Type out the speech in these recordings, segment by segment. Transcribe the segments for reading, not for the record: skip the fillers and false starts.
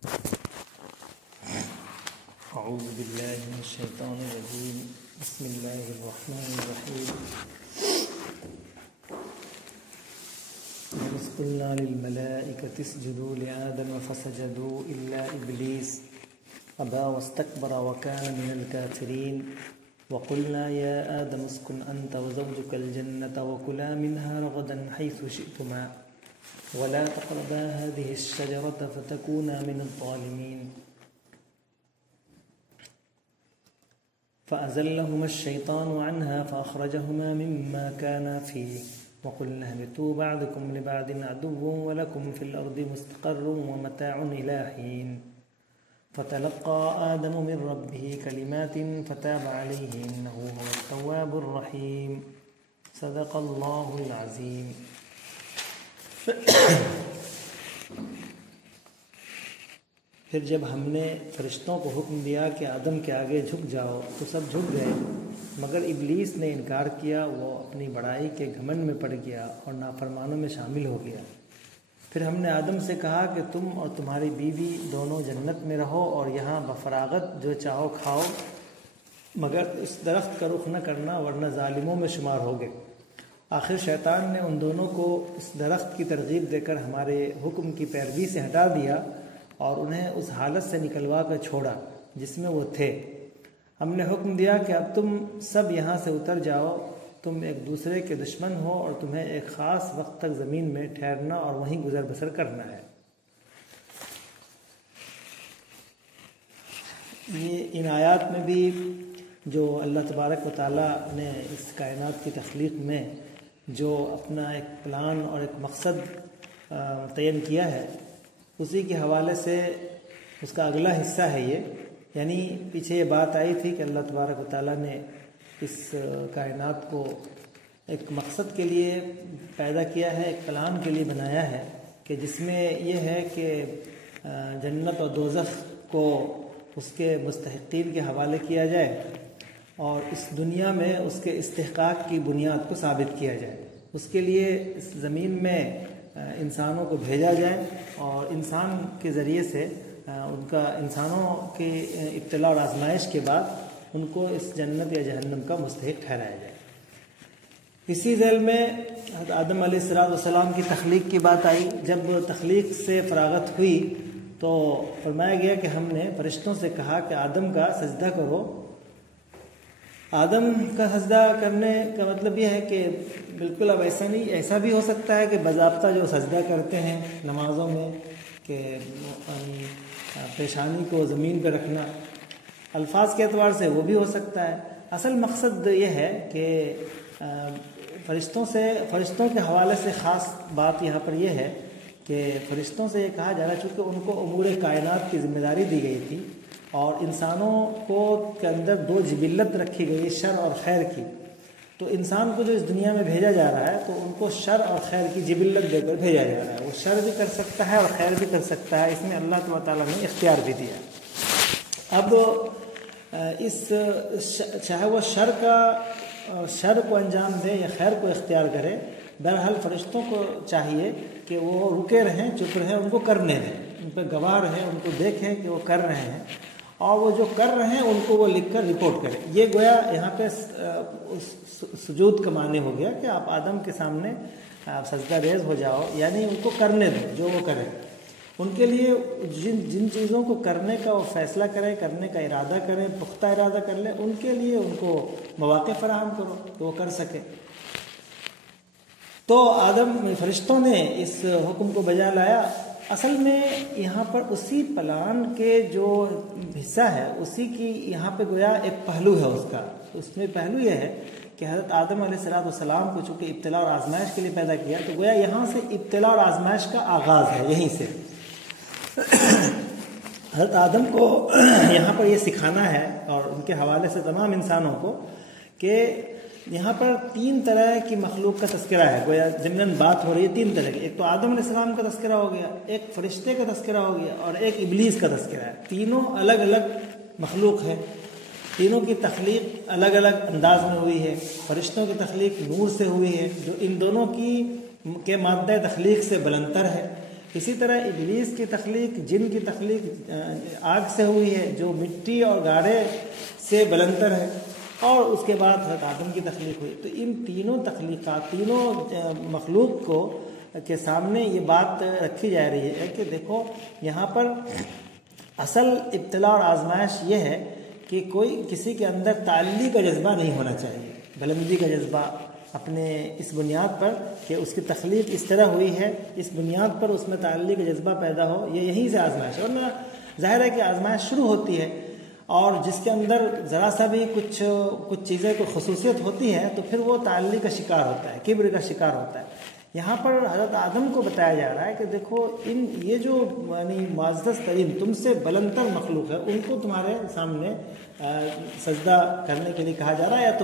اعوذ باللہ من الشیطان الرجیم بسم اللہ الرحمن الرحیم وَإِذْ قُلْنَا لِلْمَلَائِكَةِ اسْجُدُوا لِآدَمَ فَسَجَدُوا إِلَّا إِبْلِيسَ أَبَى وَاسْتَكْبَرَ وَكَانَ مِنَ الْكَافِرِينَ وَقُلْنَا يَا آدَمُ اسْكُنْ أَنْتَ وَزَوْجُكَ الْجَنَّةَ وَكُلَا مِنْهَا رَغَدًا حَيْثُ شِئْتُمَا وَلَا تَقْرَبَا هَذِهِ الشَّجَرَةَ فَتَكُونَا مِنَ الظَّالِمِينَ فأزلهما الشيطان عنها فأخرجهما مما كانا فيه وقلنا اهبطوا بعضكم لبعض عدو ولكم في الأرض مستقر ومتاع إلى حين فتلقى آدم من ربه كلمات فتاب عليه إنه هو التواب الرحيم صدق الله العظيم. پھر جب ہم نے فرشتوں کو حکم دیا کہ آدم کے آگے جھک جاؤ تو سب جھک گئے، مگر ابلیس نے انکار کیا. وہ اپنی بڑائی کے گھمنڈ میں پڑ گیا اور نافرمانوں میں شامل ہو گیا. پھر ہم نے آدم سے کہا کہ تم اور تمہاری بیوی دونوں جنت میں رہو اور یہاں بفراغت جو چاہو کھاؤ، مگر اس درخت کا رخ نہ کرنا ورنہ ظالموں میں شمار ہوگے. آخر شیطان نے ان دونوں کو اس درخت کی ترغیب دے کر ہمارے حکم کی پیروی سے ہٹا دیا اور انہیں اس حالت سے نکلوا کر چھوڑا جس میں وہ تھے. ہم نے حکم دیا کہ اب تم سب یہاں سے اتر جاؤ، تم ایک دوسرے کے دشمن ہو اور تمہیں ایک خاص وقت تک زمین میں ٹھہرنا اور وہیں گزر بسر کرنا ہے. یہ ان آیات میں بھی جو اللہ تبارک و تعالیٰ نے اس کائنات کی تخلیق میں جو اپنا ایک پلان اور ایک مقصد متعین کیا ہے، اسی کے حوالے سے اس کا اگلا حصہ ہے یہ. یعنی پیچھے یہ بات آئی تھی کہ اللہ تبارک و تعالیٰ نے اس کائنات کو ایک مقصد کے لیے پیدا کیا ہے، ایک پلان کے لیے بنایا ہے کہ جس میں یہ ہے کہ جنت اور دوزخ کو اس کے مستحقین کے حوالے کیا جائے اور اس دنیا میں اس کے استحقاق کی بنیاد کو ثابت کیا جائے. اس کے لیے اس زمین میں انسانوں کو بھیجا جائے اور انسان کے ذریعے سے ان کا انسانوں کی ابتلاء اور آزمائش کے بعد ان کو اس جنت یا جہنم کا مستحق ٹھہرایا جائے. اسی ذیل میں حضرت آدم علیہ السلام کی تخلیق کی بات آئی. جب تخلیق سے فراغت ہوئی تو فرمایا گیا کہ ہم نے فرشتوں سے کہا کہ آدم کا سجدہ کرو. آدم کا سجدہ کرنے کا مطلب یہ ہے کہ بالکل اب ایسا نہیں، ایسا بھی ہو سکتا ہے کہ باضابطہ جو سجدہ کرتے ہیں نمازوں میں کہ پیشانی کو زمین پہ رکھنا، الفاظ کے اعتبار سے وہ بھی ہو سکتا ہے. اصل مقصد یہ ہے کہ فرشتوں کے حوالے سے خاص بات یہاں پر یہ ہے کہ فرشتوں سے یہ کہا جا رہا ہے چونکہ ان کو امور کائنات کی ذمہ داری دی گئی تھی اور انسانوں کے اندر دو جبلت رکھی گئی ہے، شر اور خیر کی. تو انسان کو جو اس دنیا میں بھیجا جا رہا ہے تو ان کو شر اور خیر کی جبلت دے کر بھیجا جا رہا ہے. وہ شر بھی کر سکتا ہے اور خیر بھی کر سکتا ہے، اس میں اللہ تعالیٰ نے اختیار بھی دیا. اب چاہے وہ شر کو انجام دے یا خیر کو اختیار کرے، بہرحال فرشتوں کو چاہیے کہ وہ رکے رہیں، چپ رہیں، ان کو کرنے دیں، ان پہ گواہ رہیں، ان کو دیکھیں کہ وہ کر رہے ہیں اور وہ جو کر رہے ہیں ان کو وہ لکھ کر رپورٹ کریں. یہ گویا یہاں پہ سجود کا معنی ہو گیا کہ آپ آدم کے سامنے سجدہ ریز ہو جاؤ، یعنی ان کو کرنے دو جو وہ کریں. ان کے لیے جن چیزوں کو کرنے کا وہ فیصلہ کریں، کرنے کا ارادہ کریں، پختہ ارادہ کر لیں، ان کے لیے ان کو مواقع فراہم کرو کہ وہ کر سکیں. تو فرشتوں نے اس حکم کو بجا لایا. اصل میں یہاں پر اسی پلان کے جو حصہ ہے اسی کی یہاں پہ گویا ایک پہلو ہے اس کا. اس میں پہلو یہ ہے کہ حضرت آدم علیہ السلام کو چونکہ ابتلاء اور آزمائش کے لیے پیدا کیا تو گویا یہاں سے ابتلاء اور آزمائش کا آغاز ہے. یہیں سے حضرت آدم کو یہاں پر یہ سکھانا ہے اور ان کے حوالے سے تمام انسانوں کو کہ یہاں پر 3 طرح کی مخلوق کا تذکرہ ہے. گویا ضمن بات ہو رہی ہے 3 طرح کی. ایک تو آدم علیہ السلام کا تذکرہ ہو گیا، ایک فرشتے کا تذکرہ ہو گیا اور ایک ابلیس کا تذکرہ ہے. تینوں الگ الگ مخلوق ہے، تینوں کی تخلیق الگ الگ انداز میں ہوئی ہے. فرشتوں کی تخلیق نور سے ہوئی ہے جو ان دونوں کے مادہ تخلیق سے بلندتر ہے. اسی طرح ابلیس کی تخلیق، جن کی تخلیق آگ سے ہوئی ہے جو مٹی اور گاڑے سے بلندر ہے، اور اس کے بعد حضرت آدم کی تخلیق ہوئی۔ تو ان تینوں تخلیقات، تینوں مخلوق کو کے سامنے یہ بات رکھی جا رہی ہے کہ دیکھو یہاں پر اصل ابتلا اور آزمائش یہ ہے کہ کوئی کسی کے اندر تعلی کا جذبہ نہیں ہونا چاہیے، بلندی کا جذبہ اپنے اس بنیاد پر کہ اس کی تخلیق اس طرح ہوئی ہے، اس بنیاد پر اس میں تعلی کا جذبہ پیدا ہو، یہ یہیں سے آزمائش ہے۔ ورنہ ظاہر ہے کہ آزمائش شروع ہوتی ہے اور جس کے اندر ذرا سا بھی کچھ چیزیں کو خصوصیت ہوتی ہے تو پھر وہ تعلی کا شکار ہوتا ہے، کبر کا شکار ہوتا ہے۔ یہاں پر حضرت آدم کو بتایا جا رہا ہے کہ دیکھو یہ جو یعنی معزز ترین تم سے بلند تر مخلوق ہے، ان کو تمہارے سامنے سجدہ کرنے کے لیے کہا جا رہا ہے، یا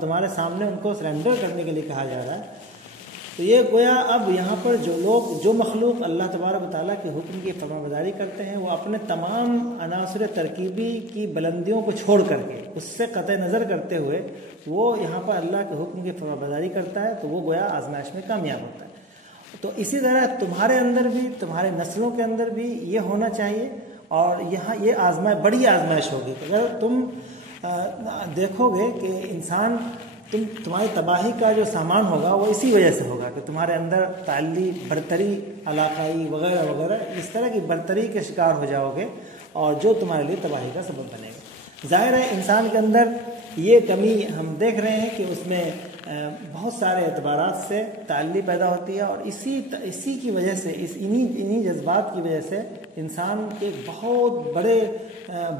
تمہارے سامنے ان کو سرنڈر کرنے کے لیے کہا جا رہا ہے۔ تو یہ گویا اب یہاں پر جو مخلوق اللہ تبارک و تعالیٰ کے حکم کی فرمانبرداری کرتے ہیں، وہ اپنے تمام عناصر ترکیبی کی بلندیوں کو چھوڑ کر کے، اس سے قطع نظر کرتے ہوئے وہ یہاں پر اللہ کے حکم کی فرمانبرداری کرتا ہے، تو وہ گویا آزمائش میں کامیاب ہوتا ہے۔ تو اسی طرح تمہارے اندر بھی، تمہارے نسلوں کے اندر بھی یہ ہونا چاہیے، اور یہاں یہ بڑی آزمائش ہوگی۔ اگر تم دیکھو گے کہ انسان تمہاری تباہی کا جو سامان ہوگا وہ اسی وجہ سے ہوگا کہ تمہارے اندر تعلی، برتری، علاقائی وغیرہ وغیرہ اس طرح کی برتری کے شکار ہو جاؤ گے، اور جو تمہارے لیے تباہی کا سبب بنے گا۔ ظاہر ہے انسان کے اندر یہ کمی ہم دیکھ رہے ہیں کہ اس میں بہت سارے اعتبارات سے تعلی پیدا ہوتی ہے، اور اسی کی وجہ سے انہی جذبات کی وجہ سے انسان کے بہت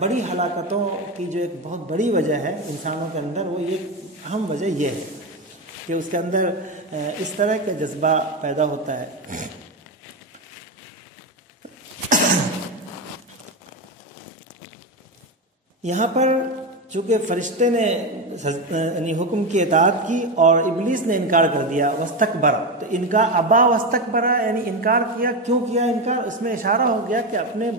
بڑی ہلاکتوں کی جو ایک بہت بڑی وجہ ہے انسانوں کے اندر، وہ یہ اہم وجہ یہ ہے کہ اس کے اندر اس طرح کا جذبہ پیدا ہوتا ہے۔ یہاں پر چونکہ فرشتے نے یعنی حکم کی اطاعت کی اور ابلیس نے انکار کر دیا، واستکبر، تو ابا واستکبر یعنی انکار کیا۔ کیوں کیا انکار؟ اس میں اشارہ ہو گیا کہ اپنے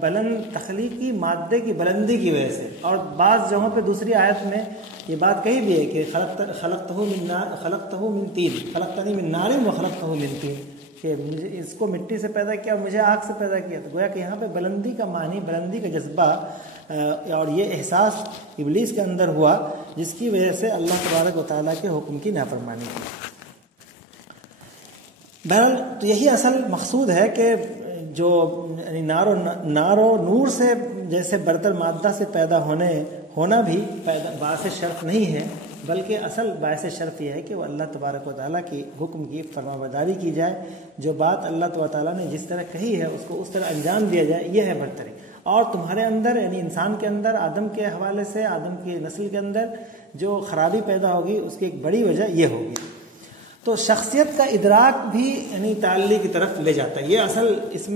بلند تخلیقی مادے کی بلندی کی وجہ سے، اور بعض جگہوں پہ دوسری آیت میں یہ بات کہی بھی ہے کہ خلقتہ من طین، خلقتنی من نار وخلقتہ من طین، کہ مجھے اس کو مٹی سے پیدا کیا اور مجھے آگ سے پیدا کیا۔ تو گویا کہ یہاں پہ بلندی کا معنی، بلندی کا جذبہ اور یہ احساس ابلیس کے اندر ہوا، جس کی وجہ سے اللہ تبارک و تعالیٰ کے حکم کی نافرمانی کی۔ بہرحال تو یہی اصل مقصود ہے کہ جو نار و نور سے جیسے برتر مادہ سے پیدا ہونا بھی باعث شرف نہیں ہے، بلکہ اصل باعث شرف یہ ہے کہ وہ اللہ تبارک و تعالیٰ کی حکم کی فرمانبرداری کی جائے، جو بات اللہ تبارک و تعالیٰ نے جس طرح کہی ہے اس کو اس طرح انجام دیا جائے، یہ ہے برتری۔ اور تمہارے اندر یعنی انسان کے اندر، آدم کے حوالے سے، آدم کی نسل کے اندر جو خرابی پیدا ہوگی اس کی ایک بڑی وجہ یہ ہوگی۔ تو شخصیت کا ادراک بھی یعنی تعلی کی طرف لے جاتا ہے۔ یہ اصل اس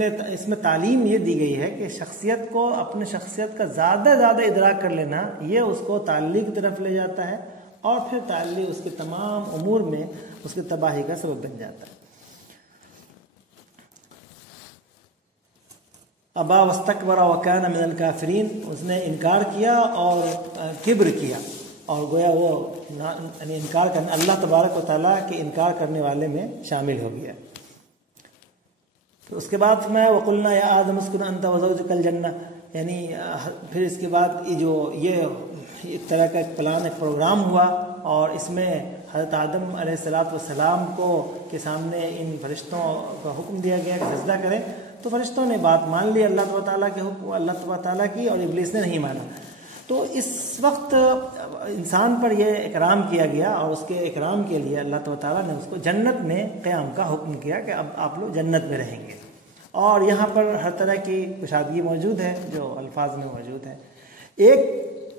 میں تعلیم یہ دی گئی ہے کہ شخصیت کو، اپنے شخصیت کا زیادہ ادراک کر لینا، یہ اس کو تعلی کی طرف لے جاتا ہے، اور پھر تعلی اس کے تمام امور میں اس کی تباہی کا سبب بن جاتا ہے۔ ابا واستکبر وکان من الکافرین، اس نے انکار کیا اور کبر کیا، اور گویا وہ یعنی انکار کرنے، اللہ تبارک و تعالیٰ کے انکار کرنے والے میں شامل ہو گیا۔ تو اس کے بعد میں وقلنا یا آدم اسکن انت وزوجک الجنہ، یعنی پھر اس کے بعد یہ ایک طرح کا ایک پلان، ایک پروگرام ہوا، اور اس میں حضرت آدم علیہ السلام کو کے سامنے ان فرشتوں کا حکم دیا گیا کہ سجدہ کریں، تو فرشتوں نے بات مان لی اللہ تعالیٰ کے حکم، اللہ تعالیٰ کی، اور ابلیس نے نہیں مانا۔ تو اس وقت انسان پر یہ اکرام کیا گیا، اور اس کے اکرام کے لیے اللہ تعالیٰ نے اس کو جنت میں قیام کا حکم کیا کہ اب آپ لوگ جنت میں رہیں گے، اور یہاں پر ہر طرح کی کشادگی موجود ہے جو الفاظ میں موجود ہے۔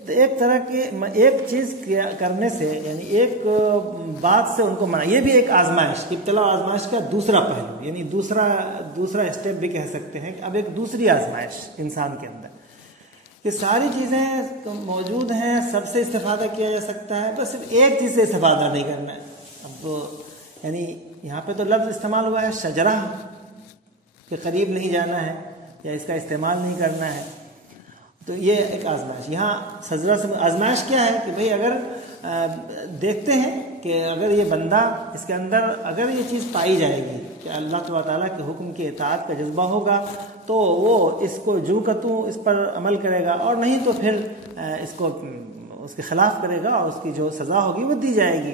ایک طرح کے ایک چیز کرنے سے، یعنی ایک بات سے ان کو منع، یہ بھی ایک آزمائش، ابتلا و آزمائش کا دوسرا پہلو، یعنی دوسرا اسٹیپ بھی کہہ سکتے ہیں کہ اب ایک دوسری آزمائش انسان کے اندر، کہ ساری چیزیں موجود ہیں، سب سے استفادہ کیا جا سکتا ہے، بس صرف ایک چیز سے استفادہ نہیں کرنا ہے۔ اب یعنی یہاں پہ تو لفظ استعمال ہوا ہے شجرہ کے قریب نہیں جانا ہے یا اس کا استعمال نہیں کرنا ہے، تو یہ ایک آزمائش۔ یہاں سجرہ سے آزمائش کیا ہے کہ بھئی اگر دیکھتے ہیں کہ اگر یہ بندہ اس کے اندر اگر یہ چیز پائی جائے گی کہ اللہ تعالیٰ کے حکم کی اطاعت کا جذبہ ہوگا تو وہ اس کو جو کتوں اس پر عمل کرے گا، اور نہیں تو پھر اس کو اس کے خلاف کرے گا اور اس کی جو سزا ہوگی وہ دی جائے گی۔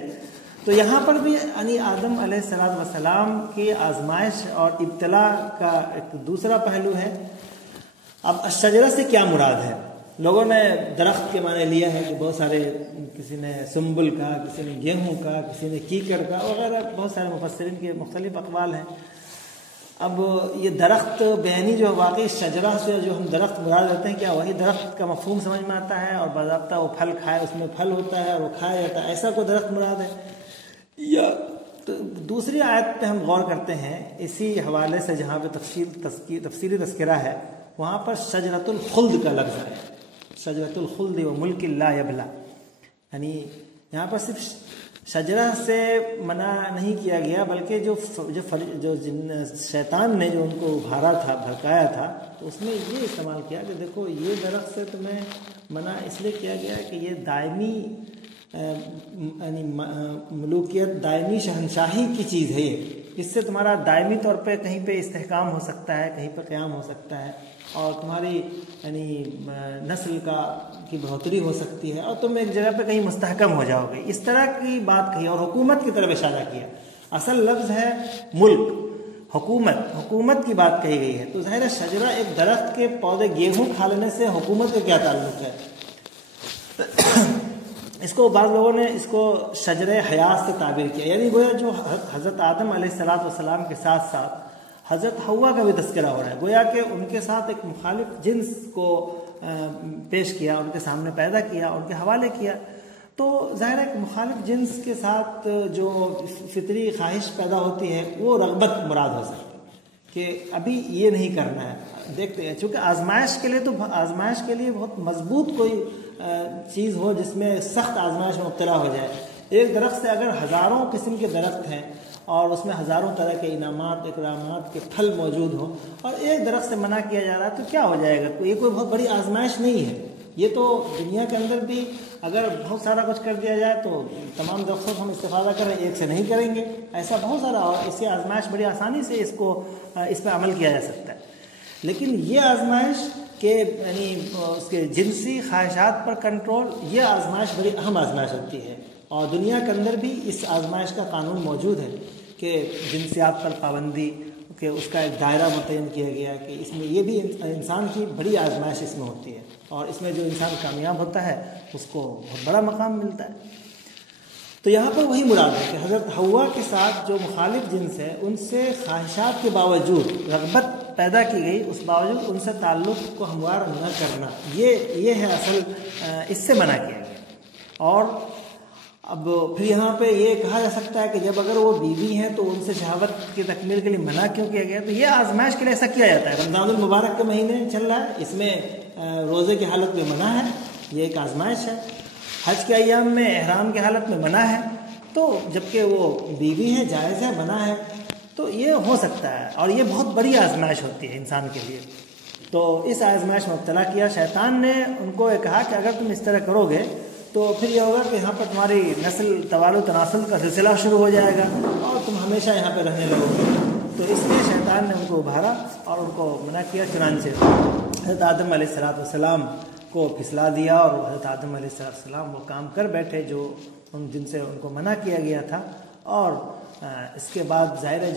تو یہاں پر بھی یعنی آدم علیہ السلام کی آزمائش اور ابتلا کا ایک دوسرا پہلو ہے۔ اب الشجرہ سے کیا مراد ہے؟ لوگوں نے درخت کے معنی لیا ہے کہ بہت سارے، کسی نے سنبل کا، کسی نے گیہوں کا، کسی نے کیکر کا وغیرہ، بہت سارے مفسرین کے مختلف اقوال ہیں۔ اب یہ درخت بیانی جو واقعی شجرہ سے جو ہم درخت مراد لیتے ہیں، کیا وہی درخت کا مفہوم سمجھ میں آتا ہے اور باضابطہ وہ پھل کھائے، اس میں پھل ہوتا ہے اور وہ کھایا جاتا ہے، ایسا کوئی درخت مراد ہے؟ یا دوسری آیت پہ ہم غور کرتے ہیں اسی حوالے سے جہاں پہ تفصیلی تذکرہ ہے، وہاں پر شجرۃ الخلد کا لفظ ہے، شجرۃ الخلد و ملک لا یبلا، یعنی یہاں پر صرف شجرہ سے منع نہیں کیا گیا، بلکہ جو شیطان نے جو ان کو ابھارا تھا، بھڑکایا تھا، تو اس نے یہ استعمال کیا کہ دیکھو یہ درخت سے تمہیں منع اس لیے کیا گیا کہ یہ دائمی یعنی ملوکیت، دائمی شہنشاہی کی چیز ہے، یہ اس سے تمہارا دائمی طور پہ کہیں پہ استحکام ہو سکتا ہے، کہیں پہ قیام ہو سکتا ہے، اور تمہاری یعنی نسل کی بڑھوتری ہو سکتی ہے، اور تم ایک جگہ پہ کہیں مستحکم ہو جاؤ گے، اس طرح کی بات کہی اور حکومت کی طرف اشارہ کیا۔ اصل لفظ ہے ملک، حکومت کی بات کہی گئی ہے، تو ظاہر ہے شجرہ ایک درخت کے پودے گیہوں کھا لینے سے حکومت کا کیا تعلق ہے؟ اس کو بعض لوگوں نے اس کو شجرہ حیات سے تعبیر کیا، یعنی گویا جو حضرت آدم علیہ السلام کے ساتھ ساتھ حضرت حوا کا بھی تذکرہ ہو رہا ہے، گویا کہ ان کے ساتھ ایک مخالف جنس کو پیش کیا، ان کے سامنے پیدا کیا، ان کے حوالے کیا، تو ظاہر ہے کہ مخالف جنس کے ساتھ جو فطری خواہش پیدا ہوتی ہے وہ رغبت مراد ہو سکتی ہے کہ ابھی یہ نہیں کرنا ہے۔ دیکھتے ہیں چونکہ آزمائش کے لیے بہت مضبوط کوئی چیز ہو جس میں سخت آزمائش میں مبتلا ہو جائے۔ ایک درخت سے اگر ہزاروں قسم کے درخت ہیں اور اس میں ہزاروں طرح کے انعامات، اکرامات کے پھل موجود ہوں، اور ایک درخت سے منع کیا جا رہا ہے، تو کیا ہو جائے گا؟ یہ کوئی بہت بڑی آزمائش نہیں ہے۔ یہ تو دنیا کے اندر بھی اگر بہت سارا کچھ کر دیا جائے تو تمام درختوں کو ہم استفادہ کریں، ایک سے نہیں کریں گے، ایسا بہت سارا، اور اس سے آزمائش بڑی آسانی سے اس پہ عمل کیا جا سکتا ہے۔ لیکن یہ آزمائش کہ یعنی اس کے جنسی خواہشات پر کنٹرول، یہ آزمائش بڑی اہم آزمائش ہوتی ہے، اور دنیا کے اندر بھی اس آزمائش کا قانون موجود ہے کہ جنسیات پر پابندی، کہ اس کا ایک دائرہ متعین کیا گیا کہ اس میں یہ بھی انسان کی بڑی آزمائش اس میں ہوتی ہے، اور اس میں جو انسان کامیاب ہوتا ہے اس کو بہت بڑا مقام ملتا ہے۔ تو یہاں پر وہی مراد ہے کہ حضرت حوا کے ساتھ جو مخالف جنس ہے ان سے خواہشات کے باوجود رغبت پیدا کی گئی، اس باوجود ان سے تعلق کو ہموار نہ کرنا، یہ ہے اصل، اس سے منع کیا گیا۔ اور اب پھر یہاں پہ یہ کہا جا سکتا ہے کہ جب اگر وہ بیوی ہیں تو ان سے شہوت کی تکمیل کے لیے منع کیوں کیا گیا؟ تو یہ آزمائش کے لیے ایسا کیا جاتا ہے۔ رمضان المبارک کے مہینے چل رہا ہے، اس میں روزے کی حالت میں منع ہے، یہ ایک آزمائش ہے۔ حج کے ایام میں احرام کی حالت میں منع ہے، تو جبکہ وہ بیوی ہے، جائز ہے، منع ہے، تو یہ ہو سکتا ہے، اور یہ بہت بڑی آزمائش ہوتی ہے انسان کے لیے۔ تو اس آزمائش میں مبتلا کیا شیطان نے ان کو یہ کہا کہ اگر تم اس طرح کرو گے تو پھر یہ ہوگا کہ یہاں پر تمہاری نسل توال و تناسل کا سلسلہ شروع ہو جائے گا اور تم ہمیشہ یہاں پہ رہنے لگو گے۔ تو اس لیے شیطان نے ان کو ابھارا اور ان کو منع کیا، چنانچہ حضرت آدم علیہ السلام کو پھسلا دیا، اور حضرت آدم علیہ السلام وہ کام کر بیٹھے جو جن سے ان کو منع کیا گیا تھا۔ اور اس کے بعد ظاہر ہے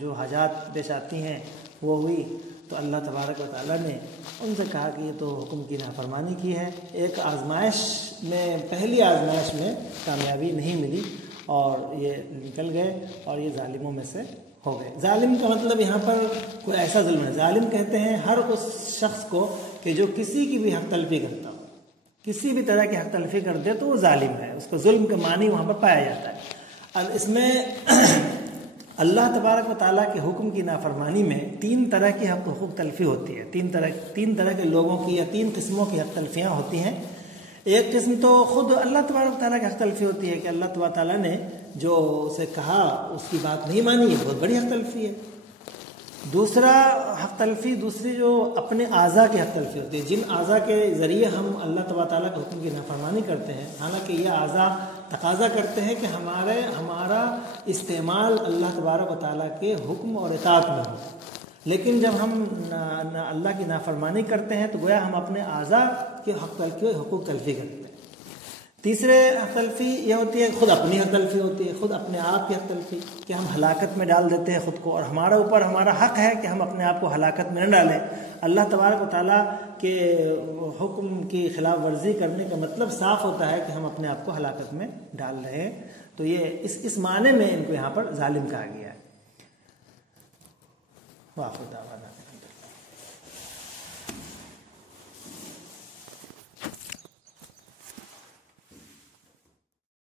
جو حاجات پیش آتی ہیں وہ ہوئی، تو اللہ تبارک و تعالیٰ نے ان سے کہا کہ یہ تو حکم کی نافرمانی کی ہے۔ ایک آزمائش میں، پہلی آزمائش میں کامیابی نہیں ملی اور یہ نکل گئے اور یہ ظالموں میں سے ہو گئے۔ ظالم کا مطلب یہاں پر کوئی ایسا ظلم ہے، ظالم کہتے ہیں ہر اس شخص کو کہ جو کسی کی بھی حق تلفی کرتا ہو، کسی بھی طرح کی حق تلفی کر دے تو وہ ظالم ہے، اس کو ظلم کا معنی وہاں پر پایا جاتا ہے۔ اور اس میں اللہ تبارک و تعالیٰ کے حکم کی نافرمانی میں تین طرح کی حقوق تلفی ہوتی ہے، تین طرح کے لوگوں کی یا تین قسموں کی حق تلفیاں ہوتی ہیں۔ ایک قسم تو خود اللہ تبارک و تعالیٰ کی حق تلفی ہوتی ہے کہ اللہ تبارک و تعالیٰ نے جو اسے کہا اس کی بات نہیں مانی، یہ بہت بڑی حق تلفی ہے۔ دوسرا حق تلفی، دوسری جو اپنے اعضاء کی حق تلفی ہوتی ہے، جن اعضاء کے ذریعے ہم اللہ تبارک تعالیٰ کے حکم کی نافرمانی کرتے ہیں، حالانکہ یہ اعضاء تقاضا کرتے ہیں کہ ہمارا استعمال اللہ تبارک و تعالیٰ کے حکم اور اطاعت میں ہو، لیکن جب ہم اللہ کی نافرمانی کرتے ہیں تو گویا ہم اپنے اعضاء کے حق تلفی حقوق تلفی کرتے ہیں۔ تیسرے حق تلفی یہ ہوتی ہے خود اپنی حق تلفی ہوتی ہے، خود اپنے آپ کی حق تلفی، کہ ہم ہلاکت میں ڈال دیتے ہیں خود کو، اور ہمارا اوپر ہمارا حق ہے کہ ہم اپنے آپ کو ہلاکت میں نہ ڈالیں۔ اللہ تبارک و تعالیٰ کے حکم کی خلاف ورزی کرنے کا مطلب صاف ہوتا ہے کہ ہم اپنے آپ کو ہلاکت میں ڈال رہے ہیں، تو یہ اس معنی میں ان کو یہاں پر ظالم کہا گیا ہے۔ واخر دعوانا